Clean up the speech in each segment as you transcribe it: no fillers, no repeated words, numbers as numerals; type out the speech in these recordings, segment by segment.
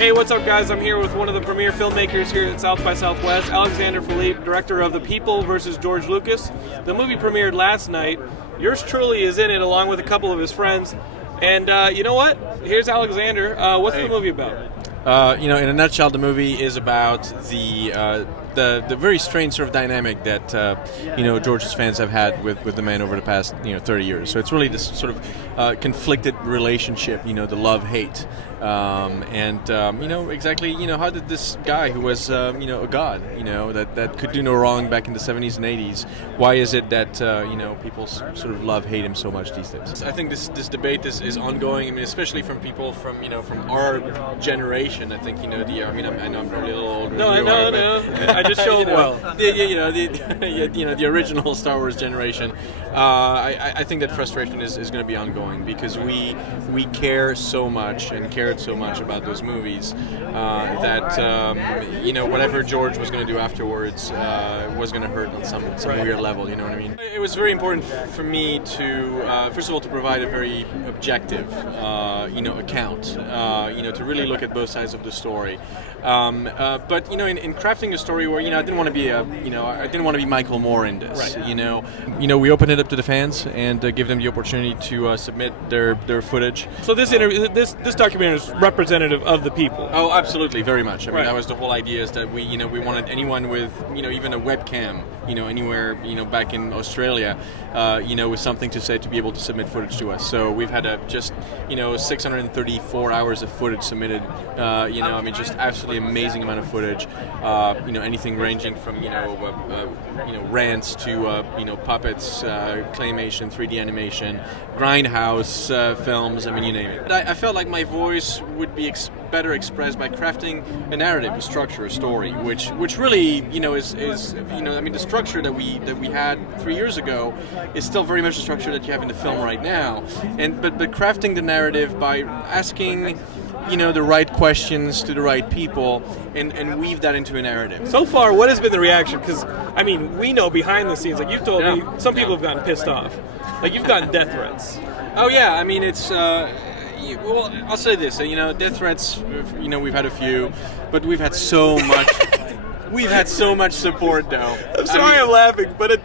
Hey, what's up, guys? I'm here with one of the premier filmmakers here at South by Southwest, Alexandre Phillipe, director of The People versus George Lucas. The movie premiered last night. Yours truly is in it, along with a couple of his friends. And you know what? Here's Alexander. What's the movie about? In a nutshell, the movie is about the very strange sort of dynamic that George's fans have had with the man over the past 30 years. So it's really this sort of conflicted relationship, the love-hate, exactly how did this guy who was a god, that could do no wrong back in the 70s and 80s, why is it that people sort of love-hate him so much these days? I think this debate is ongoing. I mean, especially from people from our generation. I think I know I'm probably a little older. No, I know. I just showed the original Star Wars generation. I think that frustration is going to be ongoing because we care so much and cared so much about those movies that whatever George was going to do afterwards was going to hurt on some weird level. You know what I mean? It was very important for me to first of all to provide a very objective account. To really look at both sides of the story. But in crafting a story where I didn't want to be I didn't want to be Michael Moore in this. Right. We opened it up to the fans and give them the opportunity to submit their footage. So this documentary is representative of the people. Oh, absolutely, very much. I mean, Right. That was the whole idea, is that we wanted anyone with even a webcam, anywhere back in Australia, with something to say, to be able to submit footage to us. So we've had just 634 hours of footage submitted. Just absolutely amazing amount of footage. Anything ranging from rants to puppets, claymation, 3D animation, grindhouse films. I mean, you name it. I felt like my voice would be better expressed by crafting a narrative, a structure, a story, which really is the structure that we had 3 years ago is still very much the structure that you have in the film right now. But crafting the narrative by asking the right questions to the right people and weave that into a narrative. So far, what has been the reaction? Because, we know behind the scenes, like you've told me, some people have gotten pissed off. Like, you've gotten death threats. Oh, yeah. It's... well, I'll say this. Death threats, we've had a few, but we've had so much... we've had so much support, though. I'm sorry I'm laughing, but a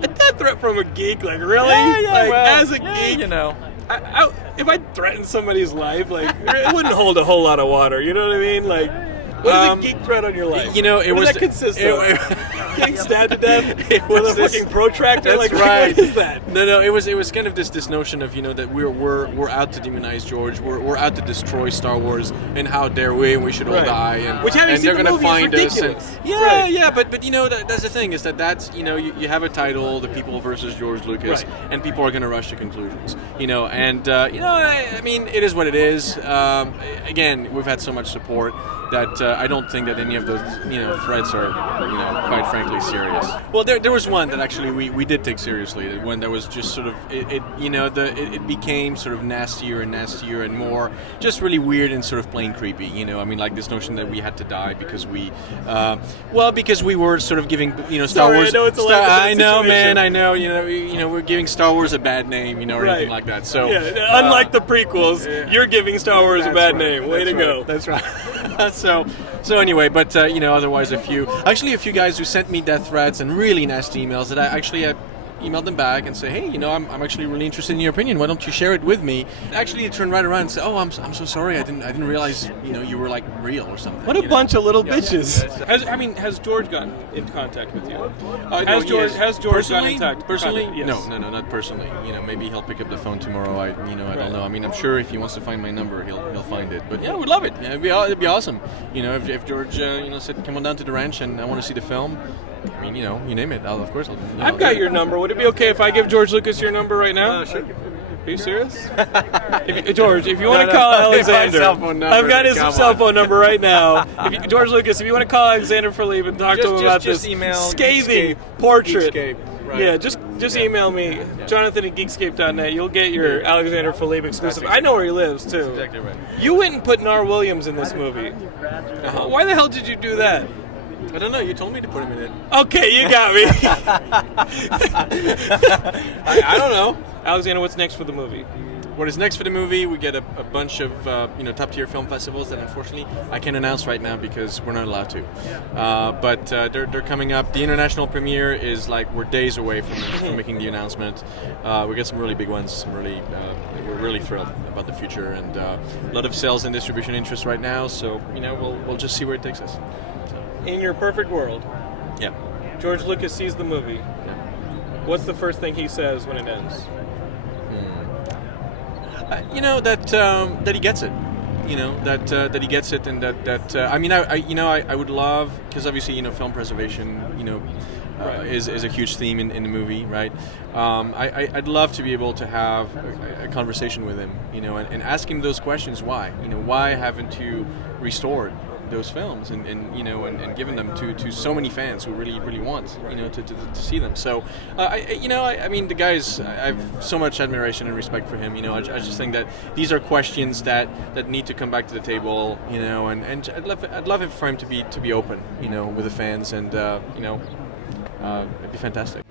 death threat from a geek, like, really? As a geek, if I threatened somebody's life, like, it wouldn't hold a whole lot of water. You know what I mean? Like, what is a geek threat on your life? It what was does that consist of? Getting stabbed to death it was with a fucking protractor? That's like, right. What is that? No. It was kind of this notion of that we're out to demonize George. We're out to destroy Star Wars, and how dare we? And we should all Right. die. And Which, having and seen they're the gonna movie, is find us. ridiculous. Yeah. But that's the thing, is that's you have a title, The People versus George Lucas, Right. and people are gonna rush to conclusions. It is what it is. Again, we've had so much support that I don't think that any of those threats are quite frankly serious. Well, there was one that actually we did take seriously. One that was just sort of it became sort of nastier and nastier and more just really weird and sort of plain creepy. Like this notion that we had to die because we were sort of giving Star Wars. I know it's a I know, situation. man. I know. We're giving Star Wars a bad name. Or Right. anything like that. So unlike the prequels, you're giving Star Wars a bad name. Way to go. That's right. So anyway, but otherwise a few guys who sent me death threats and really nasty emails that I emailed them back and say, hey, I'm actually really interested in your opinion. Why don't you share it with me? Actually, you turn right around and say, oh, I'm so sorry. I didn't realize you were like real or something. What a bunch of little bitches. Yeah. Has George gotten in contact with you? Has George gotten in contact? Personally? Yes. No, not personally. Maybe he'll pick up the phone tomorrow. I don't know. I'm sure if he wants to find my number, he'll find it. But yeah, I would love it. Yeah, it'd be awesome. If George said, come on down to the ranch and I want to see the film. You name it. Of course. I've got your number. Would it be okay if I give George Lucas your number right now? Sure. Are you serious? George, if you want to call Alexander, cell phone number, I've got his come on. cell phone number right now. George Lucas, if you want to call Alexander Phillipe and talk to him about just this email scathing Geekscape. portrait. Geekscape, right. Yeah, just email me, Jonathan at Geekscape.net. You'll get your Alexander Phillipe exclusive. I know where he lives, too. That's exactly right. You went and put Nar Williams in this movie. Why the hell did you do that? I don't know. You told me to put him in it. Okay, you got me. I don't know. Alexander, what's next for the movie? what is next for the movie. We get a bunch of top tier film festivals that unfortunately I can't announce right now because we're not allowed to. But they're coming up. The international premiere is like we're days away from making the announcement. We get some really big ones. We're really thrilled about the future, and a lot of sales and distribution interest right now. So we'll just see where it takes us. In your perfect world, Yeah. George Lucas sees the movie. What's the first thing he says when it ends? That he gets it. That he gets it, and I would love, because obviously film preservation is a huge theme in the movie, right? I'd love to be able to have a conversation with him, and ask him those questions. Why haven't you restored those films and given them to so many fans who really want to see them? So the guys, I have so much admiration and respect for him. I just think that these are questions that need to come back to the table, and I'd love it for him to be open with the fans, and it'd be fantastic.